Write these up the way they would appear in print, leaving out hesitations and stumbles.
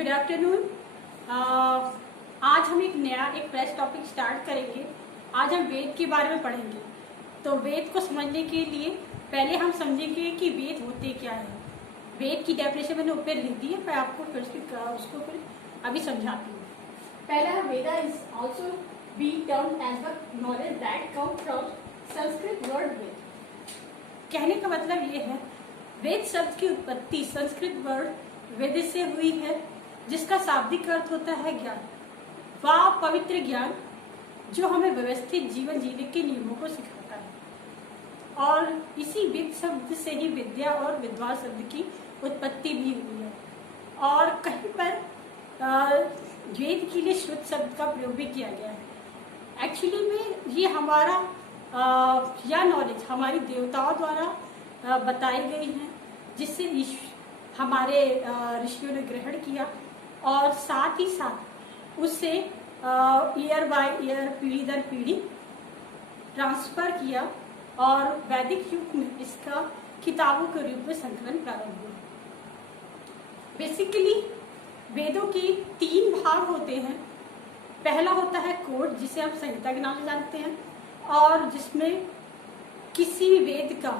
Good afternoon. आज हम एक फ्रेश टॉपिक स्टार्ट करेंगे। आज हम वेद के बारे में पढ़ेंगे। तो वेद को समझने के लिए पहले हम समझेंगे कि वेद होते क्या है। वेद की डेफिनेशन मैंने ऊपर लिख दी है, मैं आपको उसको फिर अभी समझाती हूँ। पहला, Veda is also be termed as the knowledge that come from Sanskrit word Veda. कहने का मतलब ये है, वेद शब्द की उत्पत्ति संस्कृत वर्ड वेद से हुई है, जिसका शाब्दिक अर्थ होता है ज्ञान व पवित्र ज्ञान, जो हमें व्यवस्थित जीवन जीने के नियमों को सिखाता है। और इसी वेद शब्द से ही विद्या और विद्वान शब्द की उत्पत्ति भी हुई है। और कहीं पर वेद के लिए श्रुत शब्द का प्रयोग भी किया गया है। एक्चुअली में ये हमारा यह नॉलेज हमारी देवताओं द्वारा बताई गई है, जिससे हमारे ऋषियों ने ग्रहण किया और साथ ही साथ उसे ईयर बाय ईयर, पीढ़ी दर पीढ़ी ट्रांसफर किया और वैदिक युग में इसका किताबों के रूप में संकलन प्रारंभ हुआ। बेसिकली वेदों के 3 भाग होते हैं। पहला होता है कोड, जिसे हम संहिता के नाम से जानते हैं, और जिसमें किसी भी वेद का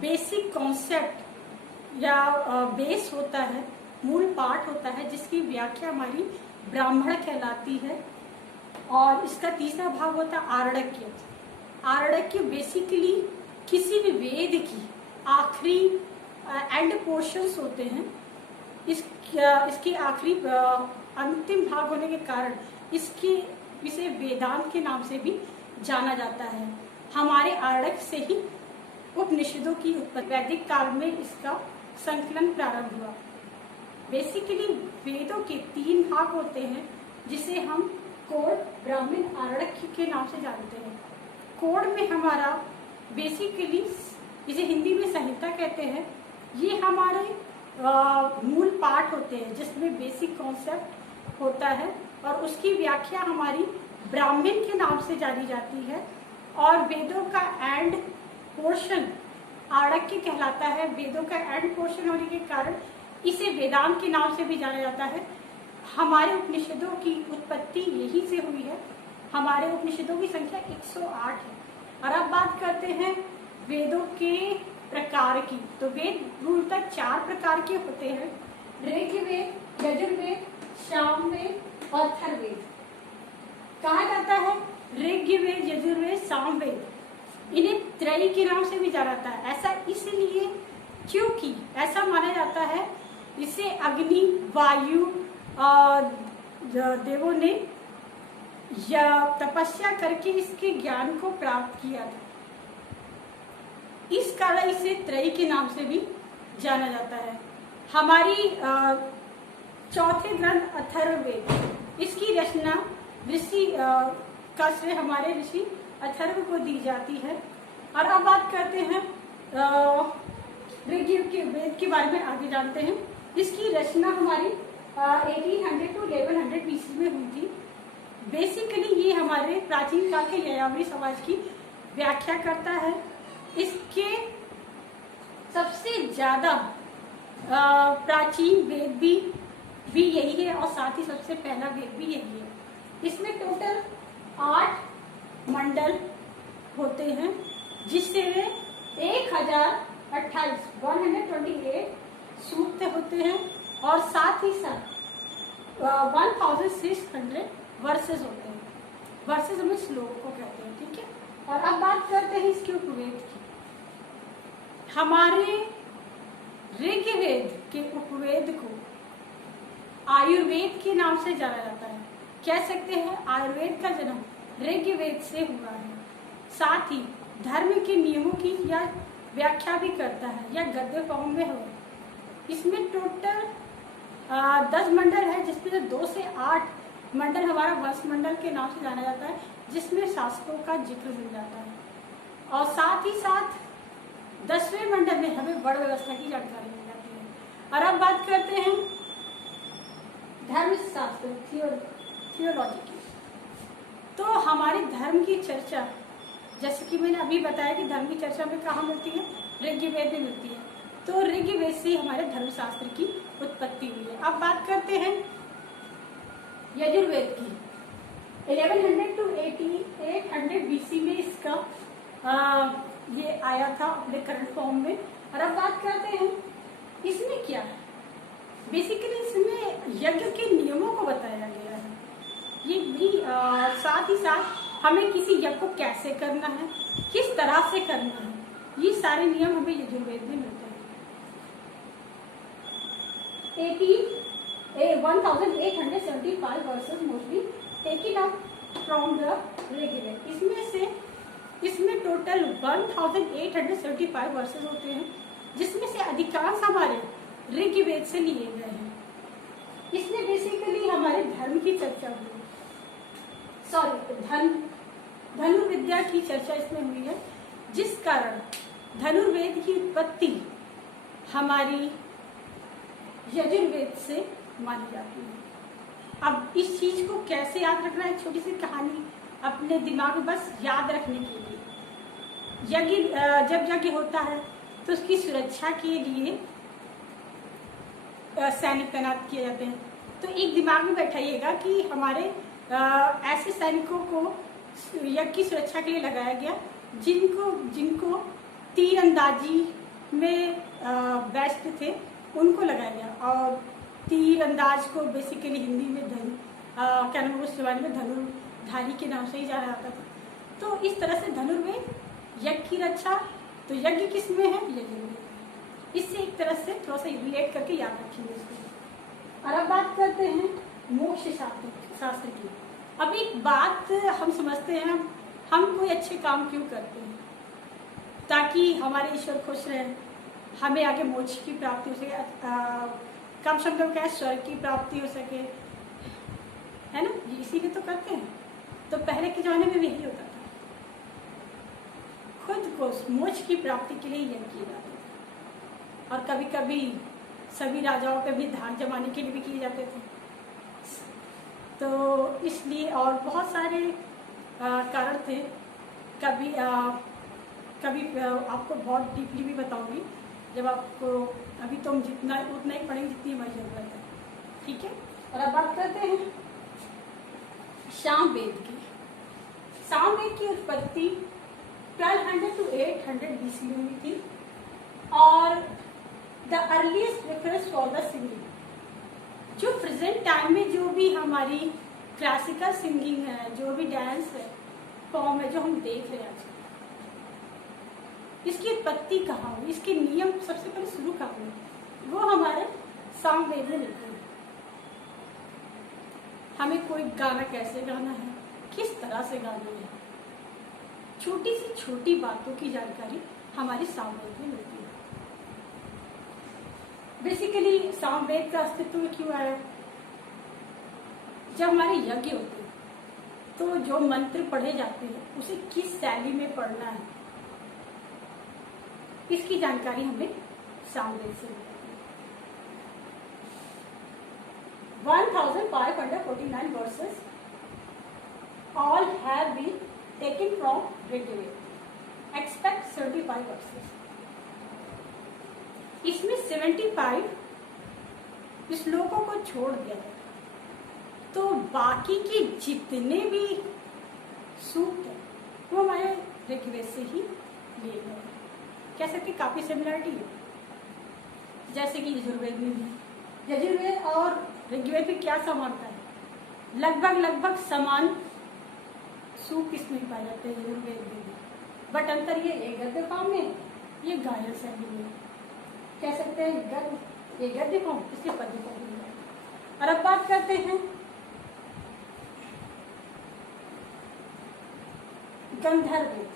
बेसिक कॉन्सेप्ट या बेस होता है, मूल पाठ होता है, जिसकी व्याख्या हमारी ब्राह्मण कहलाती है। और इसका तीसरा भाग होता है आरण्यक। आरण्यक बेसिकली किसी भी वेद की आखिरी एंड पोर्शंस होते हैं। इसके आखिरी अंतिम भाग होने के कारण इसे वेदांत के नाम से भी जाना जाता है। हमारे आरण्यक से ही उपनिषदों की उत्पत्ति, वैदिक काल में इसका संकलन प्रारंभ हुआ। बेसिकली वेदों के 3 भाग होते हैं, जिसे हम कोड, ब्राह्मण, आरण्यक के नाम से जानते हैं। कोड में हमारा बेसिकली, इसे हिंदी में संहिता कहते हैं, ये हमारे मूल पाठ होते हैं, जिसमें बेसिक कॉन्सेप्ट होता है और उसकी व्याख्या हमारी ब्राह्मण के नाम से जानी जाती है। और वेदों का एंड पोर्शन आरण्यक कहलाता है। वेदों का एंड पोर्शन होने के कारण इसे वेदांत के नाम से भी जाना जाता है। हमारे उपनिषदों की उत्पत्ति यहीं से हुई है। हमारे उपनिषदों की संख्या 108 है। और अब बात करते हैं वेदों के प्रकार की। तो वेद मूलतः 4 प्रकार के होते हैं: ऋग्वेद, यजुर्वेद, सामवेद और अथर्ववेद। कहा जाता है ऋग्वेद, यजुर्वेद, सामवेद, इन्हें त्रयी के नाम से भी जाना जाता है। ऐसा इसलिए क्योंकि ऐसा माना जाता है, इसे अग्नि, वायु देवों ने तपस्या करके इसके ज्ञान को प्राप्त किया था। इस कारण इसे त्रयी के नाम से भी जाना जाता है। हमारी चौथे ग्रंथ अथर्ववेद, इसकी रचना ऋषि का श्रेय हमारे ऋषि अथर्व को दी जाती है। और अब बात करते हैं ऋग्वेद के बारे में, आगे जानते हैं। इसकी रचना हमारी 1800 to 1100 BC में हुई थी। बेसिकली ये हमारे प्राचीन काल के यायावरी समाज की व्याख्या करता है। इसके सबसे ज्यादा प्राचीन वेद भी यही है और साथ ही सबसे पहला वेद भी यही है। इसमें टोटल 8 मंडल होते हैं, जिससे 1028 सूक्त होते हैं और साथ ही साथ 1600 वर्सेस होते हैं। वर्सेस हमें श्लोक को कहते हैं, ठीक है। और अब बात करते हैं इसके उपवेद की। हमारे ऋग्वेद के उपवेद को आयुर्वेद के नाम से जाना जाता है। कह सकते हैं आयुर्वेद का जन्म ऋग्वेद से हुआ है। साथ ही धर्म के नियमों की या व्याख्या भी करता है, या गद्य फॉर्म में हो। इसमें टोटल 10 मंडल है, जिसमें से 2 से 8 मंडल हमारा वंश मंडल के नाम से जाना जाता है, जिसमें शास्त्रों का जिक्र मिल जाता है। और साथ ही साथ 10वें मंडल में हमें वर्ण व्यवस्था की जानकारी मिल जाती है। और अब बात करते हैं धर्मशास्त्र, थियोलॉजी की। तो हमारे धर्म की चर्चा, जैसे कि मैंने अभी बताया कि धर्म की चर्चा में कहाँ मिलती है, ऋग्वेद में मिलती है। तो ऋग्वेद से हमारे धर्मशास्त्र की उत्पत्ति हुई है। अब बात करते हैं यजुर्वेद की। 1100 to 800 BC में इसका ये आया था अपने करंट फॉर्म में। और अब बात करते हैं इसमें क्या है। बेसिकली इसमें यज्ञ के नियमों को बताया गया है। ये भी साथ ही साथ हमें किसी यज्ञ को कैसे करना है, किस तरह से करना है, ये सारे नियम हमें यजुर्वेद में मिलते हैं। 1875 verses mostly taken up from the Rigveda. इसमें टोटल 1875 वर्सेस होते हैं, जिसमें से अधिकांश हमारे ऋग्वेद से लिए गए हैं। इसमें बेसिकली हमारे धर्म की चर्चा हुई, धनुर्विद्या की चर्चा इसमें हुई है, जिस कारण धनुर्वेद की उत्पत्ति हमारी यजुर्वेद से मानी जाती है। अब इस चीज को कैसे याद रखना है, छोटी सी कहानी अपने दिमाग में बस याद रखने के लिए। जब यज्ञ होता है तो उसकी सुरक्षा के लिए सैनिक तैनात किए जाते हैं। तो एक दिमाग में बैठाइएगा कि हमारे ऐसे सैनिकों को यज्ञ की सुरक्षा के लिए लगाया गया जिनको तीरंदाजी में बेस्ट थे, उनको लगाया गया। और तीरंदाज को बेसिकली हिंदी में क्या नाम उस जमाने में धनुर्धारी के नाम से ही जाना जाता था। तो इस तरह से धनुर्वेद यज्ञ की रक्षा, तो यज्ञ किस में है, यजुर्वेद। इससे एक तरह से थोड़ा सा रिलेट करके याद रखेंगे इसको। और अब बात करते हैं मोक्ष शास्त्र की। अब एक बात हम समझते हैं, हम कोई अच्छे काम क्यों करते हैं, ताकि हमारे ईश्वर खुश रहे, हमें आगे मोक्ष की प्राप्ति हो सके, कम से कम क्या स्वर्ग की प्राप्ति हो सके, है ना, इसीलिए तो करते हैं। तो पहले के जमाने में भी यही होता था, खुद को मोक्ष की प्राप्ति के लिए यज्ञ किए जाते थे। और कभी कभी सभी राजाओं पे भी धान जमाने के लिए भी किए जाते थे। तो इसलिए और बहुत सारे कारण थे। कभी आपको बहुत डीपली भी बताऊंगी जब आपको, अभी तो हम उतना ही पढ़ेंगे जितनी हमारी जरूरत है, ठीक है। और अब बात करते हैं सामवेद की। सामवेद की उत्पत्ति 1200 to 800 BC में हुई थी। और the earliest reference for the singing, जो प्रेजेंट टाइम में जो भी हमारी क्लासिकल सिंगिंग है, जो भी डांस है, फॉर्म है, जो हम देख रहे हैं आज, इसकी उत्पत्ति कहाँ हुई, इसके नियम सबसे पहले शुरू कहाँ हुए, वो हमारे सामवेद में मिलते हैं। हमें कोई गाना कैसे गाना है, किस तरह से गाना है, छोटी सी छोटी बातों की जानकारी हमारी सामवेद में मिलती है। बेसिकली सामवेद का अस्तित्व में क्यों आया, जब हमारे यज्ञ होते हैं तो जो मंत्र पढ़े जाते हैं उसे किस शैली में पढ़ना है, इसकी जानकारी हमें सामवेद से मिलती है। 1549 verses all have been taken from Rigveda, except 75 verses। इसमें 75 श्लोकों को छोड़ दिया जाता, तो बाकी के जितने भी सूक्त हैं वो हमारे ऋग्वेद से ही लिए गए। कह सकते काफी सिमिलरिटी है, जैसे कि यजुर्वेद में भी, यजुर्वेद और ऋग्वेद में क्या समानता है, लगभग समान सूक्त इसमें पाए जाते हैं यजुर्वेद में भी। बट अंतर ये गद्य फॉर्म में, ये गायन शैली में, कह सकते हैं ये गद्य फॉर्म, इसके पद्य फॉर्म में। और अब बात करते हैं गंधर्व वेद।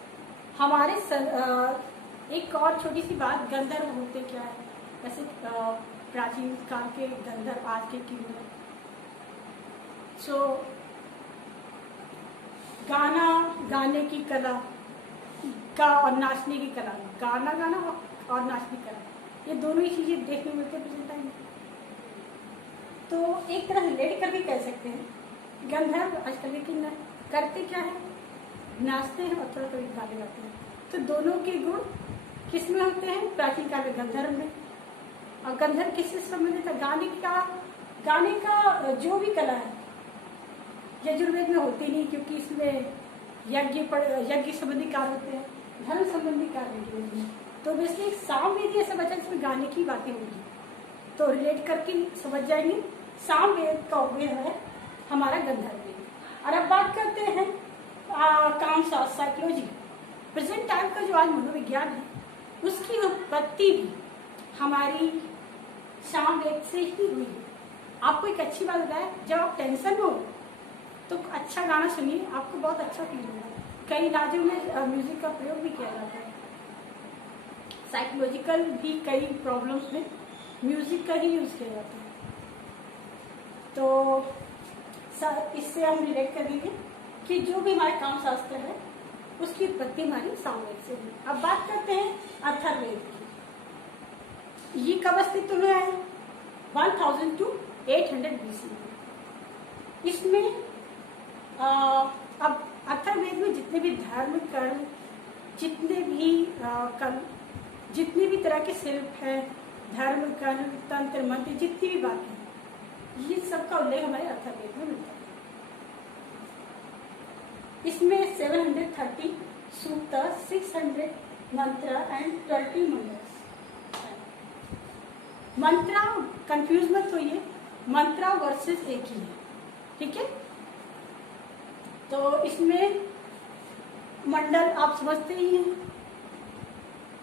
हमारे एक और छोटी सी बात, गंधर्व होते क्या है, वैसे प्राचीन काल के गंधर्व आज के किंग। सो गाने की कला और नाचने की कला, गाना और नाचने की कला, ये दोनों ही चीजें देखने मिलते हैं प्रेजेंट टाइम में। तो एक तरह रिलेट करके कह सकते हैं, गंधर्व आजकल के किंग करते क्या है, नाचते हैं और थोड़ा गाने गाते हैं। तो दोनों के गुण किस में होते हैं? प्राचीन काल में गंधर्व में। और गंधर्व किससे संबंधित है? गाने का जो भी कला है यजुर्वेद में होती नहीं, क्योंकि इसमें यज्ञ संबंधी कार्य होते हैं, धर्म संबंधी कार्य ऋग्वेद में। तो बेसिकली सामवेद ऐसा बचा जिसमें गाने की बातें होंगी, तो रिलेट करके समझ जाएंगे। सामवेद का उपवेद है हमारा गंधर्व वेद। और अब बात करते हैं कामशास्त्र, साइकोलॉजी। प्रेजेंट टाइम का जो आज मनोविज्ञान है उसकी उत्पत्ति भी हमारी सामवेद से ही हुई है। आपको एक अच्छी बात बताए, जब आप टेंशन में हो तो अच्छा गाना सुनिए, आपको बहुत अच्छा फील होगा। कई राज्यों में म्यूजिक का प्रयोग भी किया जाता है। साइकोलॉजिकल भी कई प्रॉब्लम्स में म्यूजिक का ही यूज किया जाता है। तो इससे हम रिलेट करेंगे कि जो भी हमारे काम शास्त्र है उसकी उत्पत्ति हमारी सामवेद से हुई। अब बात करते हैं अथर्ववेद की। ये कब अस्तित्व में है? 1000 to 800 BC में। इसमें अब अथर्ववेद में जितने भी धर्म कर्म, जितने भी तरह के शिल्प है, धर्म कर्म तंत्र मंत्र, जितनी भी बातें, ये सब का उल्लेख हमारे अथर्ववेद में मिलता है। इसमें 730 सूक्ता, 600 मंत्र एंड 30 मंडल्स। मंत्रा कंफ्यूज मत होइए, मंत्रा वर्सेस एक ही है, ठीक है। तो इसमें मंडल आप समझते ही हैं,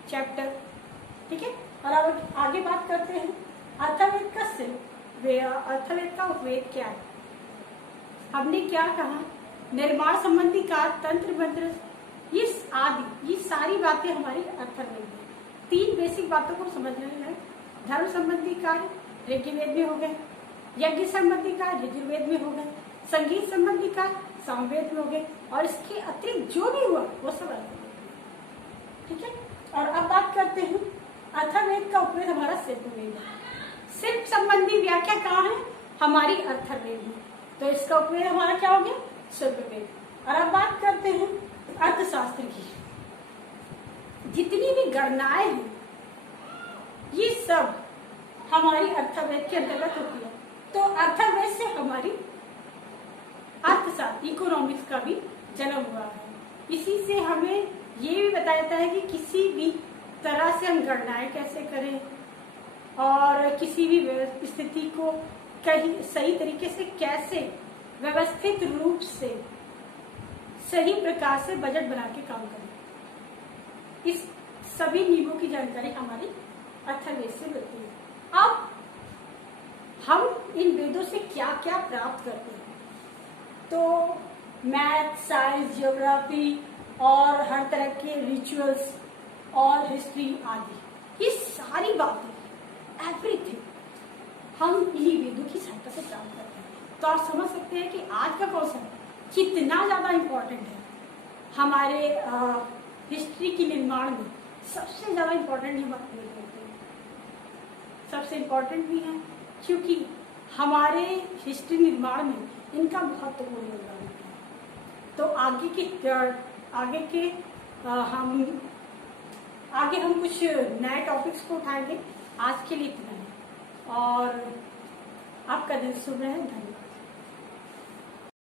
चैप्टर, ठीक है। और अब आगे बात करते हैं अथर्ववेद का अथर्ववेद का उपवेद क्या है। हमने क्या कहा? निर्माण संबंधी कार्य, तंत्र मंत्र, ये सारी बातें हमारी अथर्ववेद में। 3 बेसिक बातों को समझने हैं। धर्म संबंधी कार्य ऋग्वेद में हो गए, यज्ञ संबंधी कार्य यजुर्वेद में हो गए, संगीत संबंधी कार्य सामवेद में हो गए, और इसके अतिरिक्त जो भी हुआ वो सब अथर्ववेद में, ठीक है। और अब बात करते हैं अथर्ववेद का उपवेद हमारा शिल्पवेद है। शिल्प संबंधी व्याख्या कहाँ है? हमारी अथर्ववेद में। तो इसका उपवेद हमारा क्या हो गया? शिल्पवेद। और अब बात करते हैं अर्थशास्त्र की। जितनी भी गणनाएं हैं ये सब हमारी अथर्ववेद के अंतर्गत होती है। तो अथर्ववेद से हमारी अर्थशास्त्र, इकोनॉमिक्स का भी जन्म हुआ है। इसी से हमें ये भी बताया जाता है कि किसी भी तरह से हम गणनाएं कैसे करें और किसी भी स्थिति को कहीं सही तरीके से कैसे व्यवस्थित रूप से सही प्रकार से बजट बना के काम करें। इस सभी नियमों की जानकारी हमारी अथर्ववेद से मिलती है। अब हम इन वेदों से क्या क्या प्राप्त करते हैं? तो मैथ, साइंस, ज्योग्राफी और हर तरह के रिचुअल्स और हिस्ट्री आदि, ये सारी बातें, एवरीथिंग हम इन्हीं वेदों की सहायता से प्राप्त करते हैं। तो आप समझ सकते हैं कि आज का कॉन्सेप्ट कितना ज्यादा इम्पोर्टेंट है हमारे हिस्ट्री के निर्माण में। सबसे ज्यादा इम्पोर्टेंट ये बात नहीं होती है, सबसे इम्पोर्टेंट भी है क्योंकि हमारे हिस्ट्री निर्माण में इनका महत्वपूर्ण योगदान है। तो आगे हम कुछ नए टॉपिक्स को उठाएंगे। आज के लिए इतना है और आपका दिन शुभ रहे। धन्यवाद।